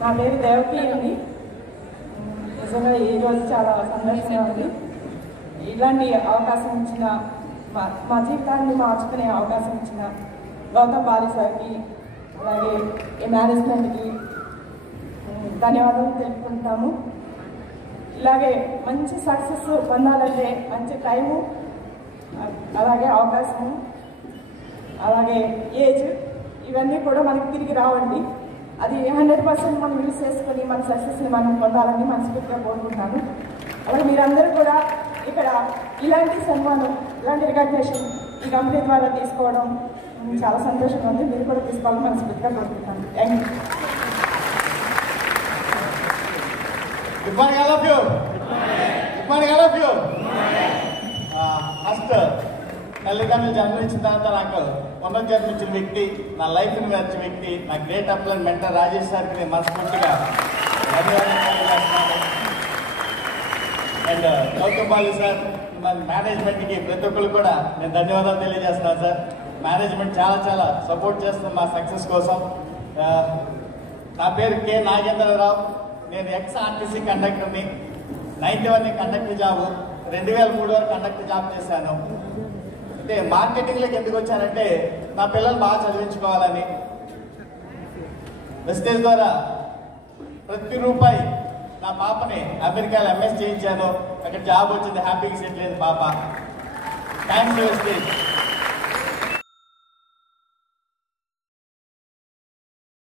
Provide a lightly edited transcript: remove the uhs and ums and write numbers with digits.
నా పేరు దేవకి అండి. నిజంగా ఈరోజు చాలా సంతోషంగా ఉంది. ఇలాంటి అవకాశం ఇచ్చిన మా జీవితాన్ని మార్చుకునే అవకాశం ఇచ్చిన గౌతమ్ బాలి సార్కి, అలాగే ఈ మేనేజ్మెంట్కి ధన్యవాదాలు తెలుపుకుంటాము. ఇలాగే మంచి సక్సెస్ పొందాలంటే మంచి టైము, అలాగే అవకాశము, అలాగే ఏజ్, ఇవన్నీ కూడా మనకి తిరిగి రావండి. అది 100% మనం యూజ్ చేసుకొని మన సక్సెస్ని మనం పొందాలని మనస్ఫూర్తిగా కోరుకుంటున్నాను. అలాగే మీరందరూ కూడా ఇక్కడ ఇలాంటి సన్మానం, ఇలాంటి రికగ్నేషన్ ఈ కంపెనీ ద్వారా తీసుకోవడం చాలా సంతోషంగా ఉంది. మీరు కూడా తీసుకోవాలని మనస్ఫూర్తిగా కోరుకుంటున్నాను. Thank you. Good morning, all of you. Good morning, all of you. First తల్లిదండ్రులు జన్మించిన తర్వాత నాకు పునర్జన్మించిన వ్యక్తి, నా లైఫ్ని మార్చిన వ్యక్తి, నా గ్రేట్ అప్లైన్ మెంటర్ రాజేష్ సార్కి నేను మనస్ఫూర్తిగా ధన్యవాదాలు తెలియజేస్తున్నాను. అండ్ గౌతమ్ బాలి సార్, మన మేనేజ్మెంట్కి ప్రతి ఒక్కరు కూడా నేను ధన్యవాదాలు తెలియజేస్తున్నాను సార్. మేనేజ్మెంట్ చాలా చాలా సపోర్ట్ చేస్తుంది మా సక్సెస్ కోసం. నా పేరు కె నాగేంద్రరావు. నేను ఎక్స్-ఆర్టీసీ కండక్టర్ని. 91 కండక్టర్ జాబు, 2003 వరకు కండక్టర్ జాబ్ చేశాను. అంటే మార్కెటింగ్లోకి ఎందుకు వచ్చానంటే నా పిల్లలు బాగా చదివించుకోవాలని. వెస్టేజ్ ద్వారా ప్రతి రూపాయి నా పాపని అమెరికాలో ఎంఎస్ చేయించాను. అక్కడ జాబ్ వచ్చింది, హ్యాపీగా సెటిల్ అయింది పాప. Thanks wastage.